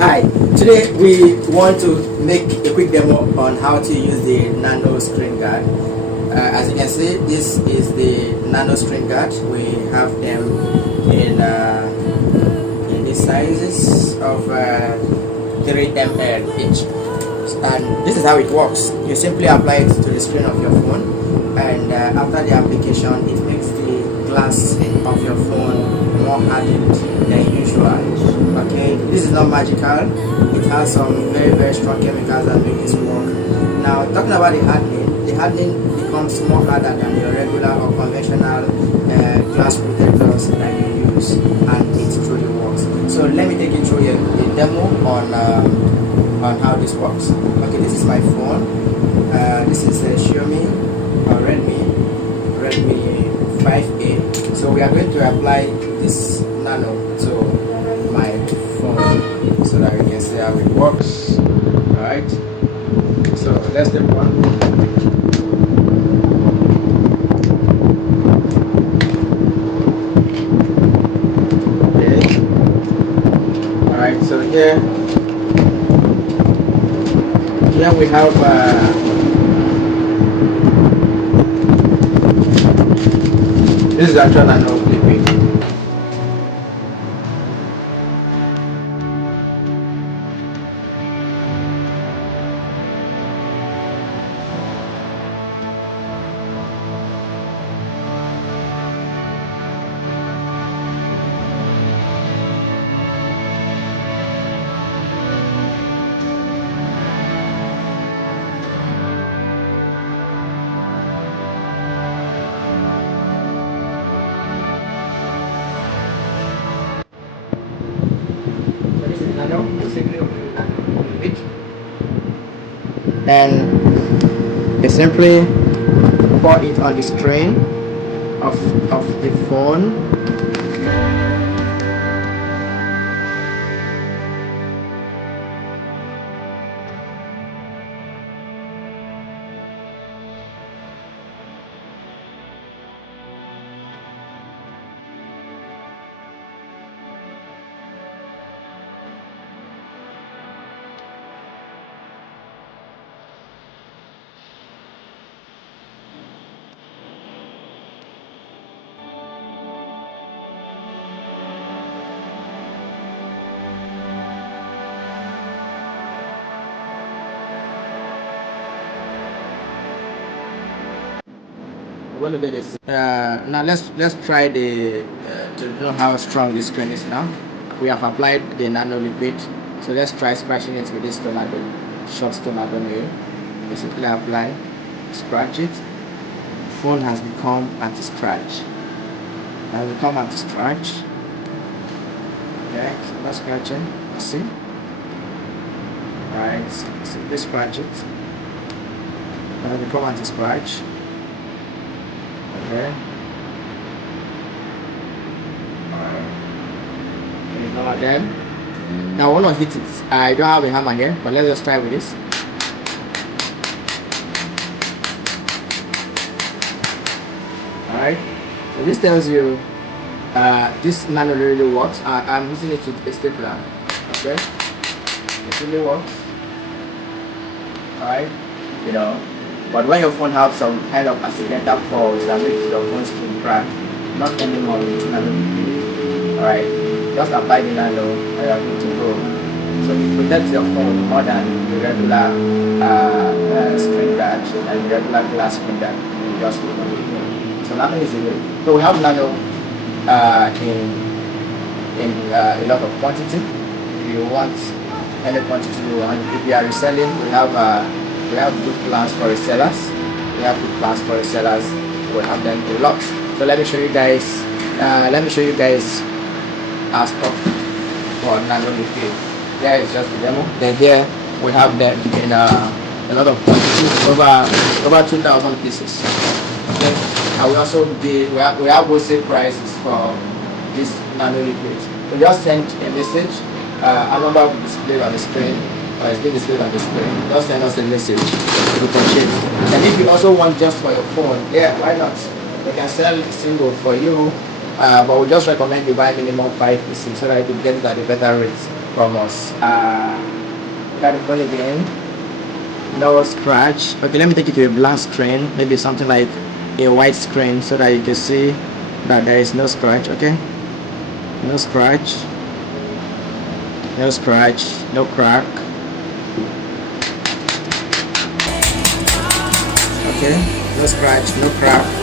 Hi, today we want to make a quick demo on how to use the Nano screen guard. As you can see, this is the Nano screen guard. We have them in the sizes of 3 ml each, and this is how it works. You simply apply it to the screen of your phone, and after the application it makes the glass of your phone more hardened than usual. Okay, this is not magical. It has some very strong chemicals that make this work. Now, talking about the hardening becomes more harder than your regular or conventional glass protectors that you use, and it truly works. So let me take you through a demo on how this works. Okay, this is my phone. This is a Xiaomi or Redmi 5A. So we are going to apply this Nano to my phone so that you can see how it works. Alright, so let's take one. Okay, alright, so here we have this is actual Nano liquid. And you simply pour it on the screen of the phone. Now let's try the to know how strong this screen is now. We have applied the Nano liquid, so let's try scratching it with this tornado, short tornado nail. You simply apply, scratch it. Phone has become anti-scratch. Okay, so that's scratching. See? Alright, simply scratch it. Now become anti-scratch. Okay. Then now I want to hit it. I don't have a hammer here, but let's just try with this. Alright, so this tells you this Nano really works. I'm using it with a stapler. Okay, it really works. Alright, but when your phone has some kind of accidental faults that makes your phone screen crack, not anymore with Nano. Alright, just apply the Nano and you are good to go. So it protects your phone more than the regular screen guard and the regular glass screen guard you just put on the phone. So Nano is a way. So we have Nano in a lot of quantity. If you want any quantity you want, if you are reselling, we have good plans for resellers. We have them a lot. So let me show you guys. Our stock for Nano liquid. There is just the demo. Then here we have them in a lot of quantities, over 2,000 pieces. Okay. And we have wholesale prices for this Nano liquid. So just send a message. Our number will be displayed on the screen. It's being displayed on the screen. Just send us a message to purchase. And if you also want just for your phone, yeah, why not? We can sell single for you, but we just recommend you buy minimum 5 pieces so that you can get it at a better rate. Almost. Got it going again. No scratch. Okay, let me take it to a blank screen, maybe something like a white screen, so that you can see that there is no scratch. Okay, no scratch, no scratch, no crack. Okay, no scratch, no crack.